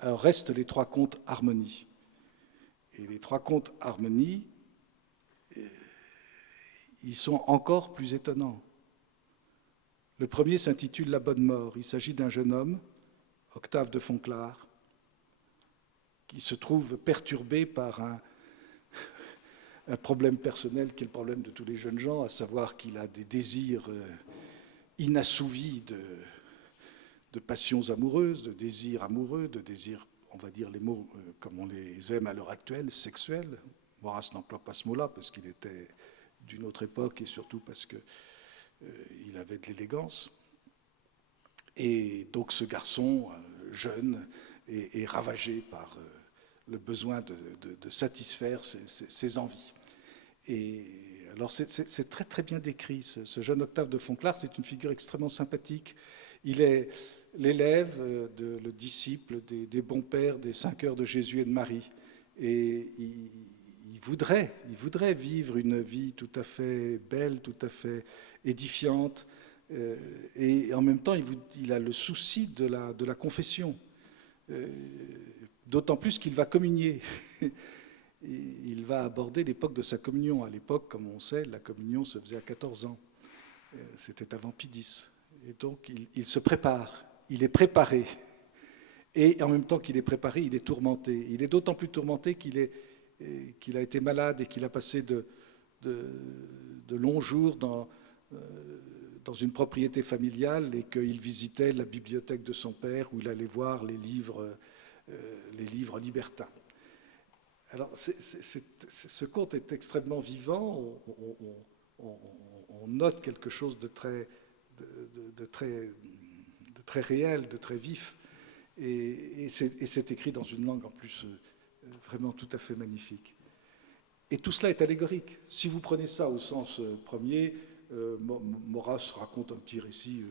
Alors restent les trois contes harmonie. Et les trois contes harmonie, ils sont encore plus étonnants. Le premier s'intitule La Bonne Mort. Il s'agit d'un jeune homme, Octave de Fonclare, qui se trouve perturbé par un problème personnel qui est le problème de tous les jeunes gens, à savoir qu'il a des désirs inassouvis de passions amoureuses, de désirs amoureux, de désirs, on va dire les mots comme on les aime à l'heure actuelle, sexuels. Maurras n'emploie pas ce mot-là parce qu'il était d'une autre époque et surtout parce qu'il avait de l'élégance. Et donc ce garçon jeune est ravagé par le besoin de satisfaire ses envies. Et alors c'est très très bien décrit, ce jeune Octave de Fonclare, c'est une figure extrêmement sympathique. Il est l'élève, le disciple des bons pères des 5 heures de Jésus et de Marie. Et il voudrait vivre une vie tout à fait belle, tout à fait édifiante, et en même temps il a le souci de la confession, d'autant plus qu'il va communier. Il va aborder l'époque de sa communion. À l'époque, comme on sait, la communion se faisait à 14 ans. C'était avant Pie X. Et donc il se prépare, il est préparé. Et en même temps qu'il est préparé, il est tourmenté. Il est d'autant plus tourmenté qu'il a été malade et qu'il a passé de longs jours dans une propriété familiale et qu'il visitait la bibliothèque de son père où il allait voir les livres libertins. Alors, ce conte est extrêmement vivant. On note quelque chose de très réel, de très vif. Et c'est écrit dans une langue en plus vraiment tout à fait magnifique. Et tout cela est allégorique. Si vous prenez ça au sens premier, Maurras raconte un petit récit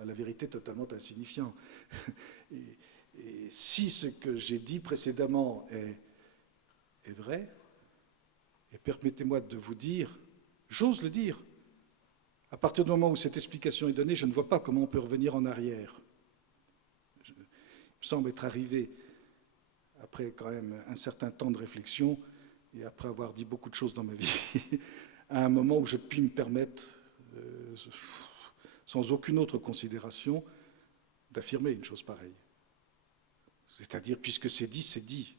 à la vérité totalement insignifiant. Et si ce que j'ai dit précédemment est vrai, et permettez-moi de vous dire, j'ose le dire, à partir du moment où cette explication est donnée, je ne vois pas comment on peut revenir en arrière. Il me semble être arrivé, après quand même un certain temps de réflexion, et après avoir dit beaucoup de choses dans ma vie, à un moment où je puis me permettre, sans aucune autre considération, d'affirmer une chose pareille. C'est-à-dire, puisque c'est dit, c'est dit.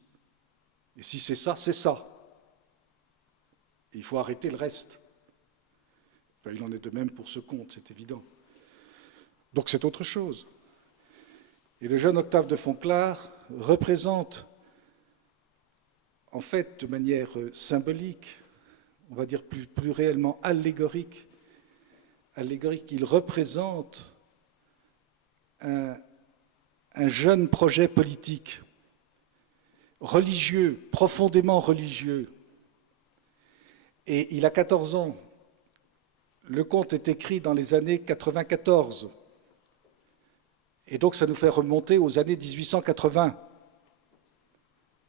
Et si c'est ça, c'est ça. Et il faut arrêter le reste. Ben, il en est de même pour ce conte, c'est évident. Donc c'est autre chose. Et le jeune Octave de Fonclare représente, en fait, de manière symbolique, on va dire plus réellement allégorique, il représente un jeune projet politique, religieux, profondément religieux. Et il a 14 ans. Le conte est écrit dans les années 94. Et donc ça nous fait remonter aux années 1880.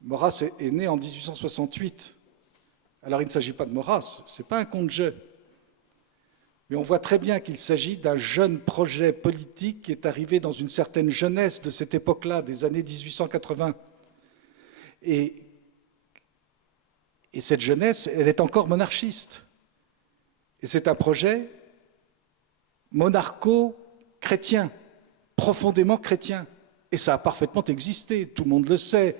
Maurras est né en 1868. Alors il ne s'agit pas de Maurras, ce n'est pas un conte-jeu. Mais on voit très bien qu'il s'agit d'un jeune projet politique qui est arrivé dans une certaine jeunesse de cette époque-là, des années 1880. Et cette jeunesse, elle est encore monarchiste. Et c'est un projet monarcho-chrétien, profondément chrétien. Et ça a parfaitement existé, tout le monde le sait.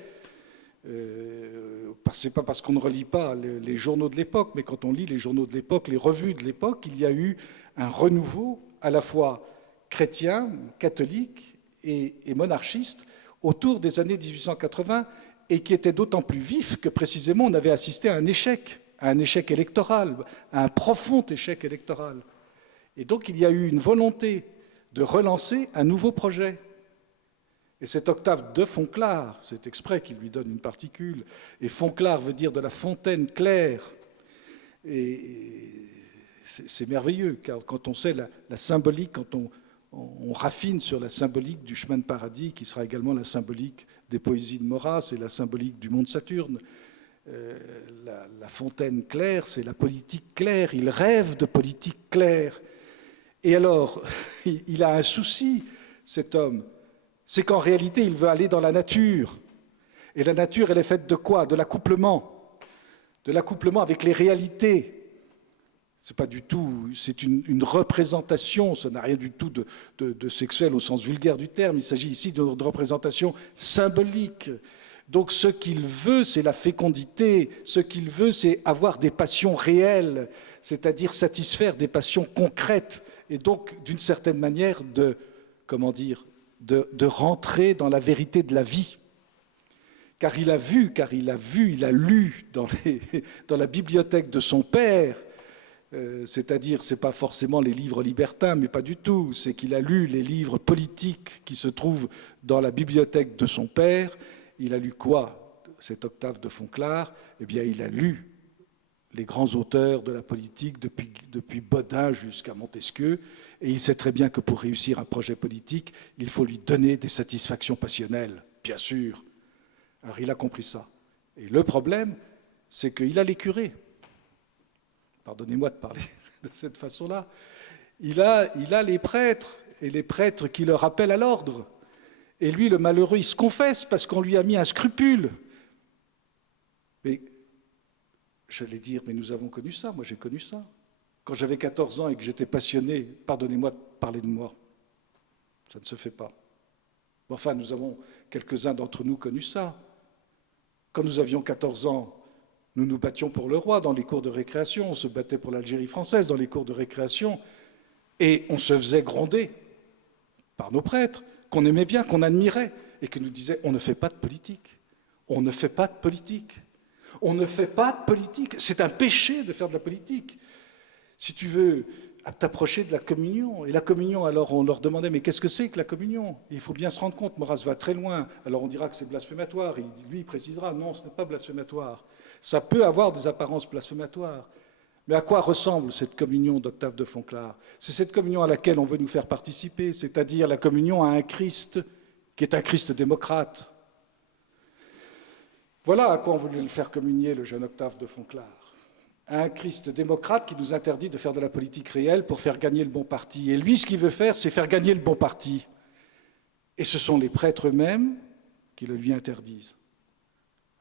Ce n'est pas parce qu'on ne relit pas les journaux de l'époque, mais quand on lit les journaux de l'époque, les revues de l'époque, il y a eu un renouveau à la fois chrétien, catholique et monarchiste autour des années 1880, et qui était d'autant plus vif que précisément on avait assisté à un échec électoral, à un profond échec électoral. Et donc il y a eu une volonté de relancer un nouveau projet. Et cet Octave de Fonclare, c'est exprès qu'il lui donne une particule, et Fonclare veut dire de la fontaine claire. Et c'est merveilleux, car quand on sait la symbolique, quand on raffine sur la symbolique du chemin de paradis, qui sera également la symbolique des poésies de Maurras et la symbolique du monde Saturne, la fontaine claire, c'est la politique claire, il rêve de politique claire. Et alors, il a un souci, cet homme, C'est qu'en réalité, il veut aller dans la nature. Et la nature, elle est faite de quoi? De l'accouplement. De l'accouplement avec les réalités. C'est pas du tout, c'est une représentation, ça n'a rien du tout de sexuel au sens vulgaire du terme. Il s'agit ici de représentation symbolique. Donc ce qu'il veut, c'est la fécondité. Ce qu'il veut, c'est avoir des passions réelles, c'est-à-dire satisfaire des passions concrètes. Et donc, d'une certaine manière, de rentrer dans la vérité de la vie. Car il a lu dans la bibliothèque de son père, c'est-à-dire, ce n'est pas forcément les livres libertins, mais pas du tout, c'est qu'il a lu les livres politiques qui se trouvent dans la bibliothèque de son père. Il a lu quoi, cet Octave de Fonclare? Eh bien, il a lu les grands auteurs de la politique, depuis Bodin jusqu'à Montesquieu, et il sait très bien que pour réussir un projet politique, il faut lui donner des satisfactions passionnelles, bien sûr. Alors, il a compris ça. Et le problème, c'est qu'il a les curés. Pardonnez-moi de parler de cette façon-là. Il a les prêtres, et les prêtres qui le rappellent à l'ordre. Et lui, le malheureux, il se confesse parce qu'on lui a mis un scrupule. Mais, j'allais dire, mais nous avons connu ça, moi j'ai connu ça. Quand j'avais 14 ans et que j'étais passionné, pardonnez-moi de parler de moi, ça ne se fait pas. Enfin, nous avons, quelques-uns d'entre nous, connu ça. Quand nous avions 14 ans, nous nous battions pour le roi dans les cours de récréation, on se battait pour l'Algérie française dans les cours de récréation, et on se faisait gronder par nos prêtres, qu'on aimait bien, qu'on admirait, et qui nous disaient « on ne fait pas de politique, on ne fait pas de politique, on ne fait pas de politique, c'est un péché de faire de la politique. Si tu veux t'approcher de la communion, et la communion, alors on leur demandait « mais qu'est-ce que c'est que la communion ?» Il faut bien se rendre compte, Maurras va très loin, alors on dira que c'est blasphématoire, lui il précisera « non, ce n'est pas blasphématoire ». Ça peut avoir des apparences blasphématoires. Mais à quoi ressemble cette communion d'Octave de Fonclare? C'est cette communion à laquelle on veut nous faire participer, c'est-à-dire la communion à un Christ qui est un Christ démocrate. Voilà à quoi on voulait le faire communier, le jeune Octave de Fonclare. Un Christ démocrate qui nous interdit de faire de la politique réelle pour faire gagner le bon parti. Et lui, ce qu'il veut faire, c'est faire gagner le bon parti. Et ce sont les prêtres eux-mêmes qui le lui interdisent.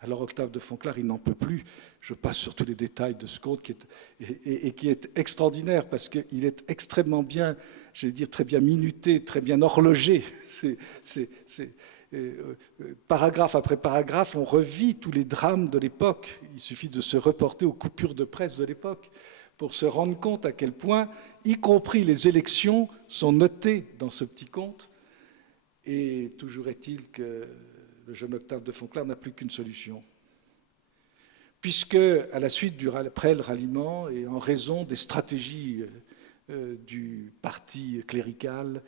Alors Octave de Fonclare, il n'en peut plus. Je passe sur tous les détails de ce conte qui est extraordinaire parce qu'il est extrêmement bien, j'allais dire très bien minuté, très bien horlogé. Paragraphe après paragraphe, on revit tous les drames de l'époque. Il suffit de se reporter aux coupures de presse de l'époque pour se rendre compte à quel point, y compris les élections, sont notées dans ce petit conte. Et toujours est-il que le jeune Octave de Fonclare n'a plus qu'une solution. Puisque, à la suite après le ralliement, et en raison des stratégies du parti clérical,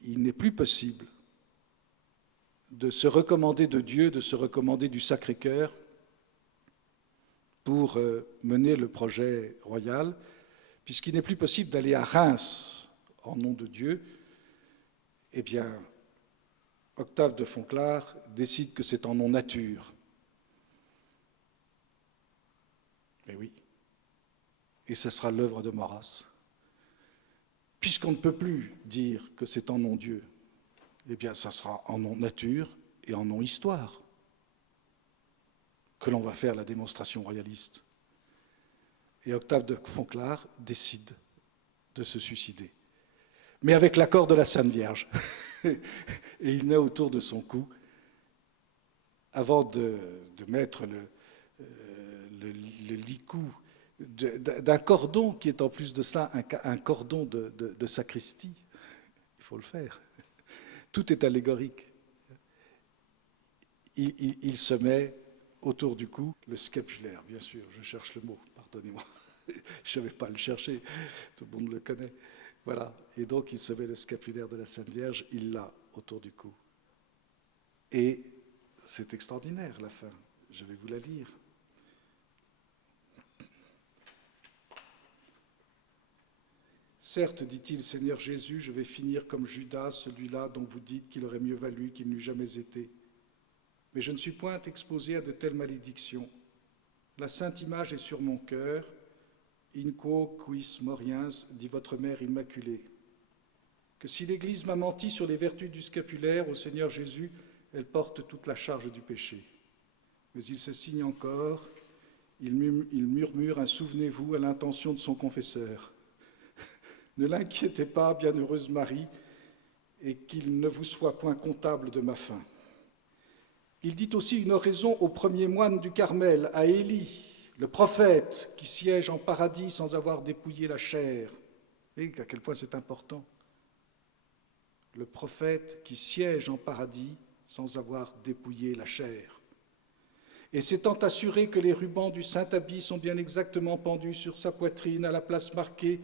il n'est plus possible de se recommander de Dieu, de se recommander du Sacré-Cœur pour mener le projet royal, puisqu'il n'est plus possible d'aller à Reims en nom de Dieu. Eh bien, Octave de Fonclare décide que c'est en nom nature. Mais oui, et ce sera l'œuvre de Maurras. Puisqu'on ne peut plus dire que c'est en nom Dieu, eh bien, ça sera en nom nature et en nom histoire que l'on va faire la démonstration royaliste. Et Octave de Fonclare décide de se suicider, mais avec l'accord de la Sainte Vierge. Et il met autour de son cou, avant de mettre le licou d'un cordon qui est en plus de cela un cordon de sacristie. Il faut le faire. Tout est allégorique. Il se met autour du cou le scapulaire, bien sûr, je cherche le mot, pardonnez-moi. Je ne savais pas le chercher, tout le monde le connaît. Voilà, et donc il se met le scapulaire de la Sainte Vierge, il l'a autour du cou. Et c'est extraordinaire, la fin, je vais vous la lire. Certes, dit-il, Seigneur Jésus, je vais finir comme Judas, celui-là dont vous dites qu'il aurait mieux valu qu'il n'eût jamais été. Mais je ne suis point exposé à de telles malédictions. La sainte image est sur mon cœur. In quo quis moriens, dit votre mère immaculée. que si l'Église m'a menti sur les vertus du scapulaire, au Seigneur Jésus, elle porte toute la charge du péché. Mais il se signe encore, il murmure un « souvenez-vous » à l'intention de son confesseur. Ne l'inquiétez pas, bienheureuse Marie, et qu'il ne vous soit point comptable de ma faim. Il dit aussi une oraison au premier moine du Carmel, à Élie, le prophète qui siège en paradis sans avoir dépouillé la chair. Vous voyez à quel point c'est important. Le prophète qui siège en paradis sans avoir dépouillé la chair. Et s'étant assuré que les rubans du Saint-Habit sont bien exactement pendus sur sa poitrine à la place marquée,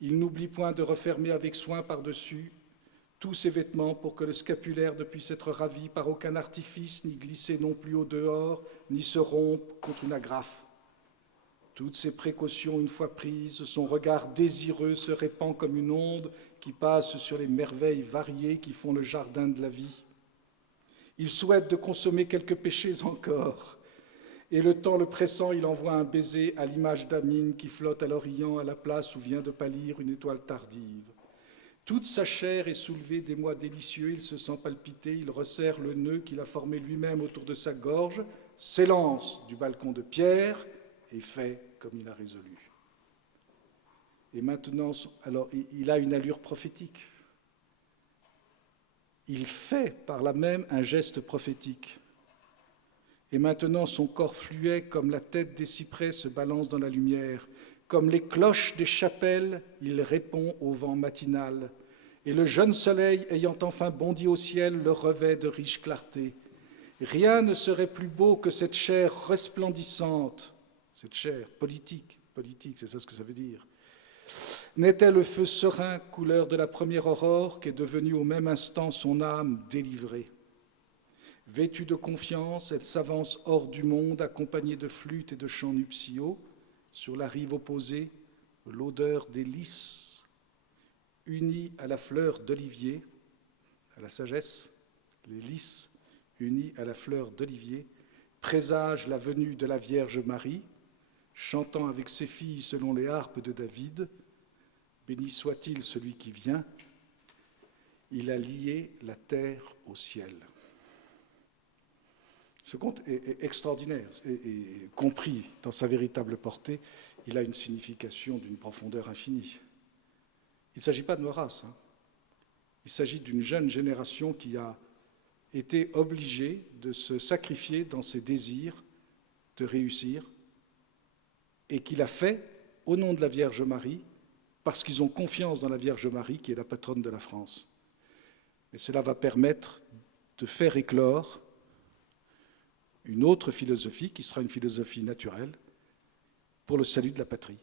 il n'oublie point de refermer avec soin par-dessus tous ses vêtements pour que le scapulaire ne puisse être ravi par aucun artifice, ni glisser non plus au dehors, ni se rompre contre une agrafe. Toutes ces précautions, une fois prises, son regard désireux se répand comme une onde qui passe sur les merveilles variées qui font le jardin de la vie. Il souhaite de consommer quelques péchés encore, et le temps le pressant, il envoie un baiser à l'image d'Amine qui flotte à l'Orient, à la place où vient de pâlir une étoile tardive. Toute sa chair est soulevée d'émoi délicieux, il se sent palpiter, il resserre le nœud qu'il a formé lui-même autour de sa gorge, s'élance du balcon de pierre et fait comme il a résolu. Et maintenant, alors il a une allure prophétique. Il fait par là même un geste prophétique. Et maintenant, son corps fluet comme la tête des cyprès se balance dans la lumière. Comme les cloches des chapelles, il répond au vent matinal. Et le jeune soleil, ayant enfin bondi au ciel, le revêt de riche clarté. Rien ne serait plus beau que cette chair resplendissante, cette chair politique, c'est ça ce que ça veut dire. N'est-elle le feu serein, couleur de la première aurore, qu'est devenue au même instant son âme délivrée? Vêtue de confiance, elle s'avance hors du monde, accompagnée de flûtes et de chants nuptiaux. Sur la rive opposée, l'odeur des lys, unie à la fleur d'olivier, à la sagesse, les lys unis à la fleur d'olivier, présage la venue de la Vierge Marie, chantant avec ses filles selon les harpes de David. Béni soit-il celui qui vient, il a lié la terre au ciel. Ce conte est extraordinaire et compris dans sa véritable portée, il a une signification d'une profondeur infinie. Il ne s'agit pas de Maurras, il s'agit d'une jeune génération qui a été obligée de se sacrifier dans ses désirs de réussir et qui l'a fait au nom de la Vierge Marie parce qu'ils ont confiance dans la Vierge Marie qui est la patronne de la France. Et cela va permettre de faire éclore une autre philosophie qui sera une philosophie naturelle pour le salut de la patrie.